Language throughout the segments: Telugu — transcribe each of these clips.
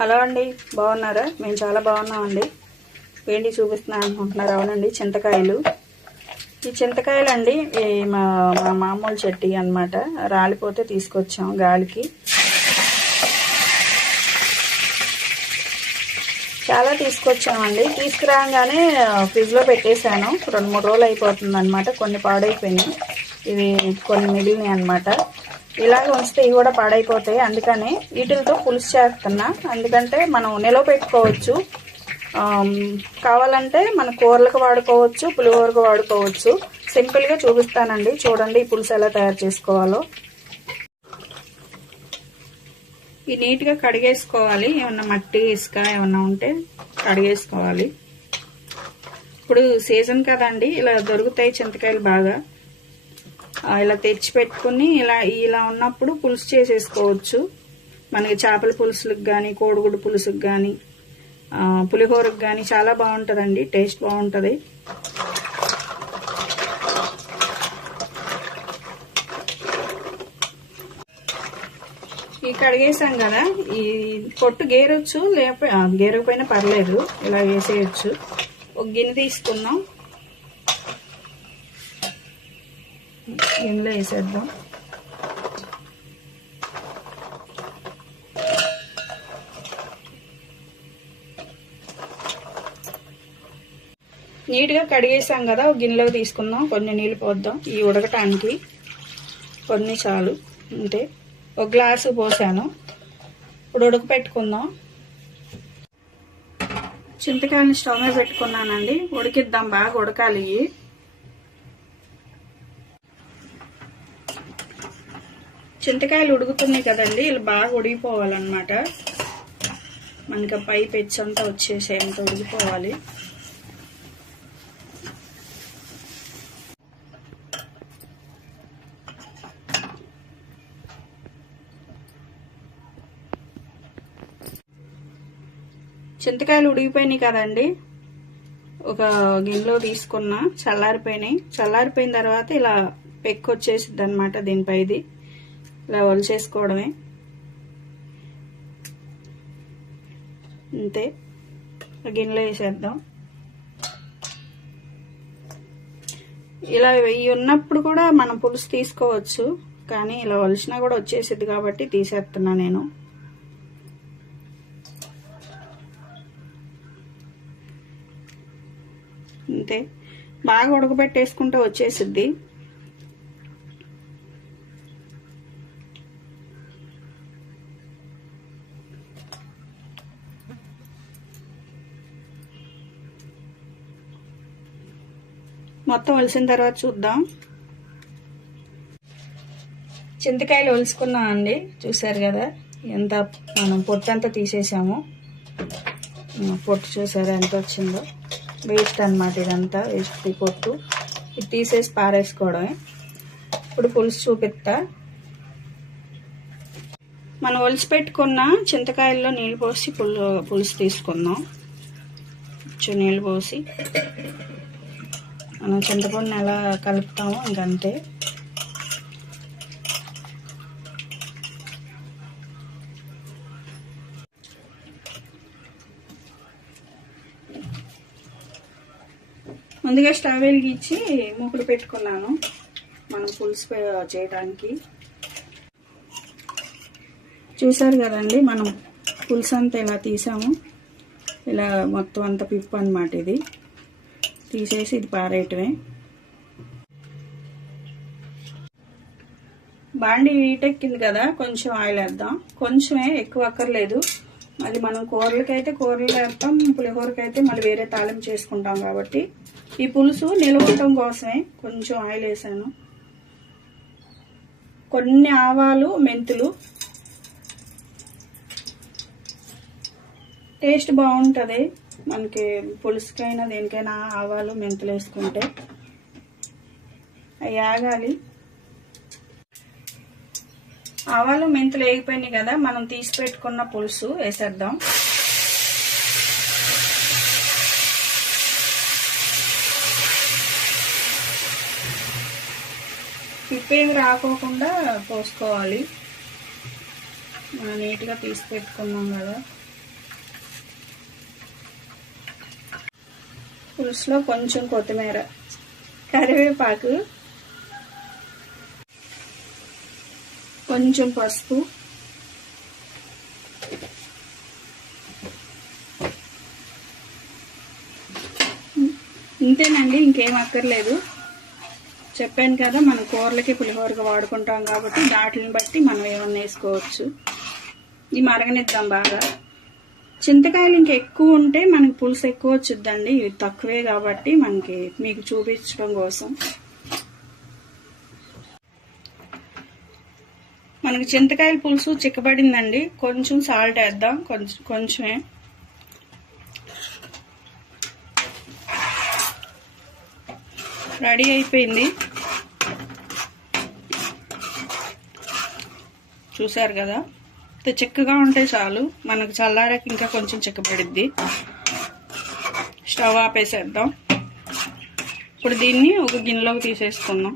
హలో అండి, బాగున్నారా? మేము చాలా బాగున్నామండి. ఏంటి చూపిస్తున్నాను అనుకుంటున్నారు? అవునండి, చింతకాయలు. ఈ చింతకాయలు అండి మా మామూలు చెట్టు అన్నమాట. రాలిపోతే తీసుకొచ్చాం గాలికి. చాలా తీసుకొచ్చామండి. తీసుకురాగానే ఫ్రిడ్జ్లో పెట్టేశాను. 2-3 రోజులు అయిపోతుంది అనమాట. కొన్ని పాడైపోయినాయి, ఇవి కొన్ని మిగిలినాయి అనమాట. ఇలాగ ఉంచితే ఇవి కూడా పాడైపోతాయి. అందుకని వీటితో పులుసు చేస్తున్నా. ఎందుకంటే మనం నిలవ పెట్టుకోవచ్చు, కావాలంటే మన కూరలకు వాడుకోవచ్చు, పులిహోరకు వాడుకోవచ్చు. సింపుల్గా చూపిస్తానండి, చూడండి ఈ పులుసు ఎలా తయారు చేసుకోవాలో. ఈ నీట్గా కడిగేసుకోవాలి. ఏమన్నా మట్టి ఇసుక ఏమన్నా ఉంటే కడిగేసుకోవాలి. ఇప్పుడు సీజన్ కదండి, ఇలా దొరుకుతాయి చింతకాయలు బాగా. ఇలా తెచ్చి పెట్టుకుని ఇలా ఉన్నప్పుడు పులుసు చేసేసుకోవచ్చు. మనకి చేపల పులుసులకు కానీ, కోడిగుడ్డు పులుసుకు కానీ, పులిహోరకు కానీ చాలా బాగుంటుందండి. టేస్ట్ బాగుంటుంది. ఈ కడిగేసాం కదా, ఈ పొట్టు గేరొచ్చు, లేకపోతే గేరకపోయినా పర్లేదు, ఇలా వేసేయచ్చు. ఒక గిన్నె తీసుకుందాం, గిన్నెలో వేసేద్దాం. నీట్గా కడిగేసాం కదా, ఒక గిన్నెలో తీసుకుందాం. కొన్ని నీళ్ళు పోద్దాం ఈ ఉడకటానికి. కొన్ని చాలు అంతే. ఒక గ్లాసు పోసాను. ఇప్పుడు ఉడకపెట్టుకుందాం. చింతకాయని స్టవ్ మీద పెట్టుకున్నానండి. ఉడికిద్దాం, బాగా ఉడకాలి. చింతకాయలు ఉడుకుతున్నాయి కదండి, ఇలా బాగా ఉడికిపోవాలన్నమాట. మనకి పై పెచ్చంతా వచ్చేసేంత ఉడికిపోవాలి. చింతకాయలు ఉడికిపోయినాయి కదండి, ఒక గిన్నెలో తీసుకున్నా. చల్లారిపోయినాయి. చల్లారిపోయిన తర్వాత ఇలా పెక్కు వచ్చేసిద్ది అనమాట. దీనిపైది ఇలా ఒలిచేసుకోవడమే అంతే. గిన్నెలో వేసేద్దాం. ఇలా ఇవి ఉన్నప్పుడు కూడా మనం పులుసు తీసుకోవచ్చు, కానీ ఇలా ఒలిచినా కూడా వచ్చేసిద్ది కాబట్టి తీసేస్తున్నా నేను. అంతే, బాగా ఉడకబెట్టేసుకుంటే వచ్చేసిద్ది. మొత్తం ఒలిసిన తర్వాత చూద్దాం. చింతకాయలు ఒలుసుకున్నాం అండి, చూసారు కదా ఎంత. మనం పొట్టు అంతా తీసేసాము. పొట్టు చూసారా ఎంత వచ్చిందో. వేస్ట్ అనమాట, ఇదంతా వేస్ట్ పొట్టు. ఇది తీసేసి పారేసుకోవడమే. ఇప్పుడు పులుసు చూపిస్తా. మనం ఒలిసి పెట్టుకున్న చింతకాయల్లో నీళ్ళు పోసి పులుసు తీసుకుందాం. కొంచెం నీళ్ళు పోసి మనం చింతపండుని ఎలా కలుపుతామో ఇంకంతే. ముందుగా స్టవ్ వెలిగించి మూకుడు పెట్టుకున్నాను మనం పులుసు చేయడానికి. చూసారు కదండి, మనం పులుసు అంతా ఇలా తీసాము. ఇలా మొత్తం అంతా పిప్పు అన్నమాట. ఇది తీసేసి ఇది పారేయటమే. బాండి వీటెక్కింది కదా, కొంచెం ఆయిల్ వేద్దాం. కొంచెమే, ఎక్కువ అక్కర్లేదు. మళ్ళీ మనం కూరలకైతే కూరలు వేస్తాం, పులిహోరకైతే మళ్ళీ వేరే తాలింపు చేసుకుంటాం కాబట్టి ఈ పులుసు నిలవటం కోసమే కొంచెం ఆయిల్ వేసాను. కొన్ని ఆవాలు, మెంతులు. టేస్ట్ బాగుంటుంది మనకి పులుసుకైనా దేనికైనా ఆవాలు మెంతులు వేసుకుంటే. అవి ఆగాలి. ఆవాలు మెంతులు వేగిపోయినాయి కదా, మనం తీసి పెట్టుకున్న పులుసు వేసేద్దాం. పిప్పేమి రాకోకుండా పోసుకోవాలి. నీట్గా తీసి పెట్టుకున్నాం కదా. పులుసులో కొంచెం కొత్తిమీర, కరివేపాకు, కొంచెం పసుపు, ఇంతేనండి, ఇంకేం అక్కర్లేదు. చెప్పాను కదా మనం కూరలకి పులిహోరగా వాడుకుంటాం కాబట్టి వాటిని బట్టి మనం ఏమన్నా వేసుకోవచ్చు. ఇది మరగనిద్దాం బాగా. చింతకాయలు ఇంకా ఎక్కువ ఉంటే మనకి పులుసు ఎక్కువ వచ్చుద్దండి, ఇవి తక్కువే కాబట్టి మనకి మీకు చూపించడం కోసం. మనకి చింతకాయల పులుసు చిక్కబడిందండి, కొంచెం సాల్ట్ వేద్దాం, కొంచెమే. రెడీ అయిపోయింది, చూసారు కదా. చిక్కగా ఉంటే చాలు, మనకు చల్లారాక ఇంకా కొంచెం చిక్కబడిద్ది. స్టవ్ ఆపేసేద్దాం. ఇప్పుడు దీన్ని ఒక గిన్నెలోకి తీసేసుకుందాం.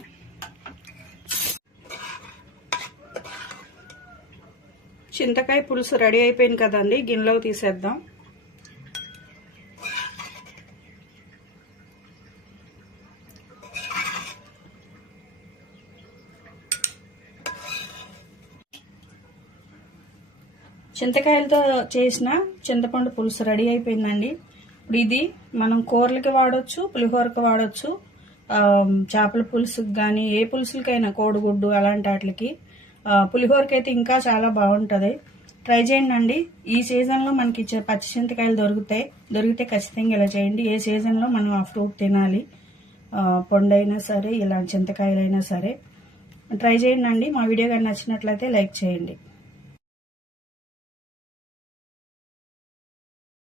చింతకాయ పులుసు రెడీ అయిపోయింది కదండి, గిన్నెలోకి తీసేద్దాం. చింతకాయలతో చేసిన చింతపండు పులుసు రెడీ అయిపోయిందండి. ఇప్పుడు ఇది మనం కూరలకి వాడచ్చు, పులిహోరకి వాడచ్చు, చేపల పులుసుకి కానీ ఏ పులుసులకైనా, కోడిగుడ్డు అలాంటి వాటికి, పులిహోరకి అయితే ఇంకా చాలా బాగుంటుంది. ట్రై చేయండి. ఈ సీజన్లో మనకి పచ్చి చింతకాయలు దొరికితే ఖచ్చితంగా ఇలా చేయండి. ఏ సీజన్లో మనం ఆ ఫ్రూట్ తినాలి, పండైనా సరే ఇలా చింతకాయలైనా సరే ట్రై చేయండి. మా వీడియో కానీ నచ్చినట్లయితే లైక్ చేయండి.